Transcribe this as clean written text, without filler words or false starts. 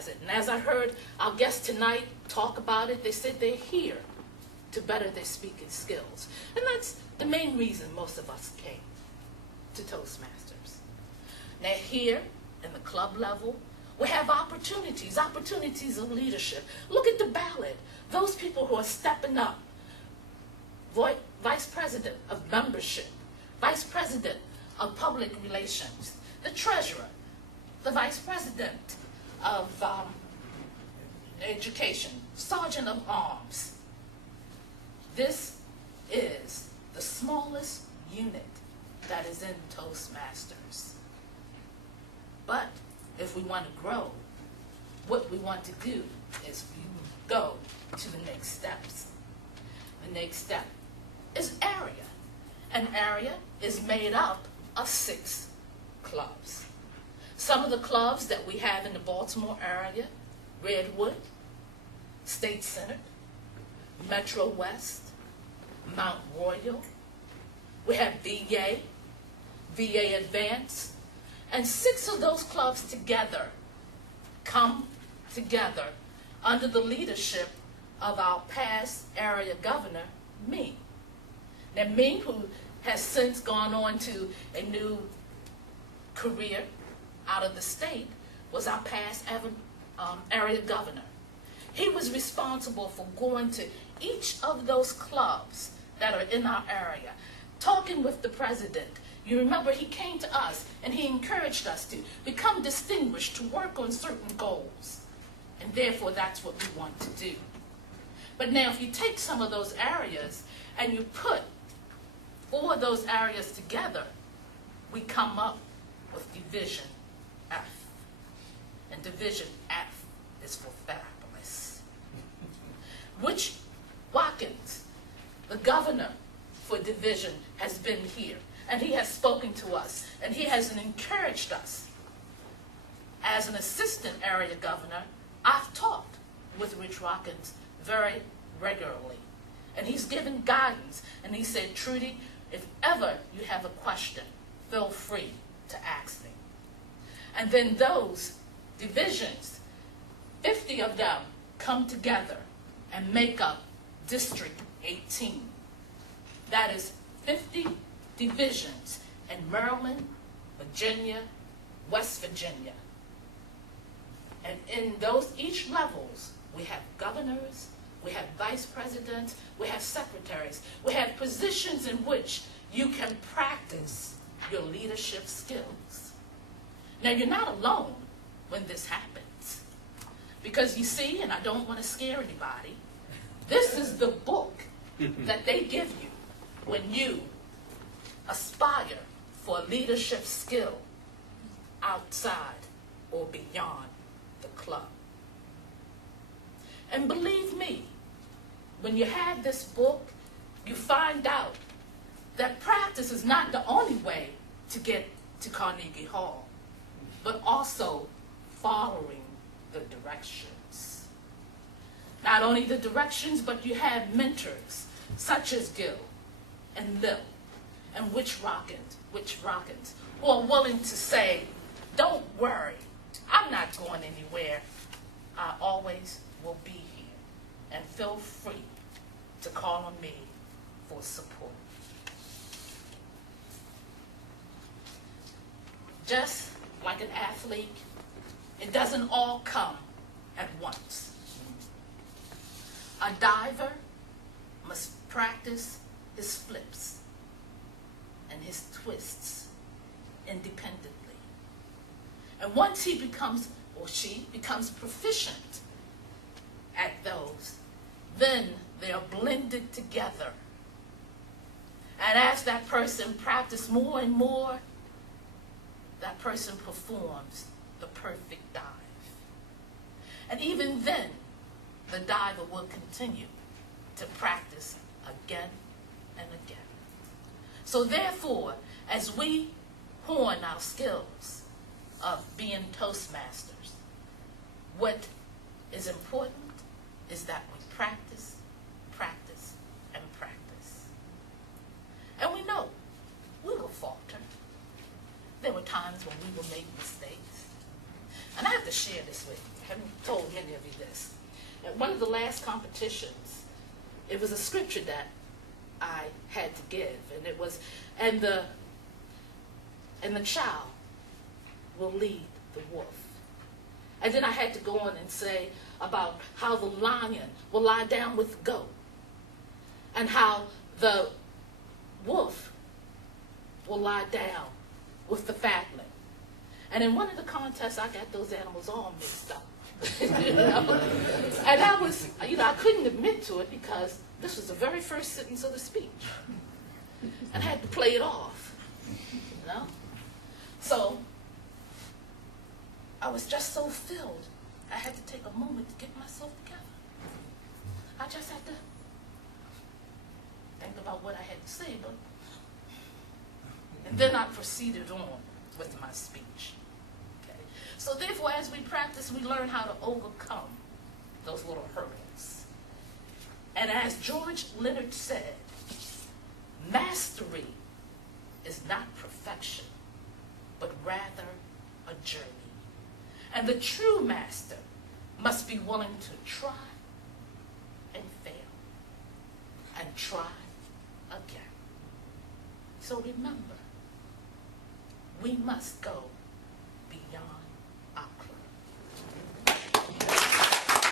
has it. And as I heard our guests tonight talk about it, they said they're here to better their speaking skills. And that's the main reason most of us came to Toastmasters. Now here, in the club level, we have opportunities of leadership. Look at the ballot. Those people who are stepping up. Vice President of Membership, Vice President of Public Relations, the Treasurer, the Vice President of Education, Sergeant of Arms. This is the smallest unit that is in Toastmasters. But if we want to grow, what we want to do is we go to the next steps. The next step is area. An area is made up of 6 clubs. Some of the clubs that we have in the Baltimore area: Redwood, State Center, Metro West, Mount Royal. We have VA, VA Advance, and 6 of those clubs together come together under the leadership of our past area governor, me. Now, me, who has since gone on to a new career out of the state, was our past area governor. He was responsible for going to each of those clubs that are in our area, talking with the president. You remember, he came to us and he encouraged us to become distinguished, to work on certain goals. And therefore, that's what we want to do. But now, if you take some of those areas and you put 4 of those areas together, we come up with Division F. And Division F is for fabulous. Which Watkins, the governor for division, has been here, and he has spoken to us, and he has encouraged us. As an assistant area governor, I've talked with Rich Watkins very regularly, and he's given guidance, and he said, Trudy, if ever you have a question, feel free to ask me. And then those divisions, 50 of them come together and make up District 18. That is 50 divisions in Maryland, Virginia, West Virginia. And in those each levels, we have governors, we have vice presidents, we have secretaries, we have positions in which you can practice your leadership skills. Now, you're not alone when this happens, because you see, and I don't want to scare anybody, this is the book that they give you when you aspire for a leadership skill outside or beyond the club. And believe me, when you have this book, you find out that practice is not the only way to get to Carnegie Hall, but also following the directions. Not only the directions, but you have mentors such as Gil and Lil and Witch Rockins, who are willing to say, don't worry, I'm not going anywhere. I always will be here, and feel free to call on me for support. Just like an athlete, it doesn't all come at once. A diver must practice his flips and his twists independently. And once he becomes, or she becomes proficient at those, then they are blended together. And as that person practices more and more, that person performs the perfect dive. And even then, the diver will continue to practice again and again. So therefore, as we hone our skills of being Toastmasters, what is important is that we practice, practice, and practice. And we know we will falter. There were times when we will make mistakes. And I have to to share this with you. I haven't told many of you this. At one of the last competitions, it was a scripture that I had to give, and it was, and the child will lead the wolf. And then I had to go on and say about how the lion will lie down with the goat, and how the wolf will lie down with the fatling. And in one of the contests, I got those animals all mixed up. You know? And I was, I couldn't admit to it because this was the very first sentence of the speech. And I had to play it off, So I was just so filled, I had to take a moment to get myself together. I just had to think about what I had to say, and then I proceeded on with my speech. Okay? So therefore, as we practice, we learn how to overcome those little hurdles. And as George Leonard said, mastery is not perfection, but rather a journey. And the true master must be willing to try and fail and try again. So remember, we must go beyond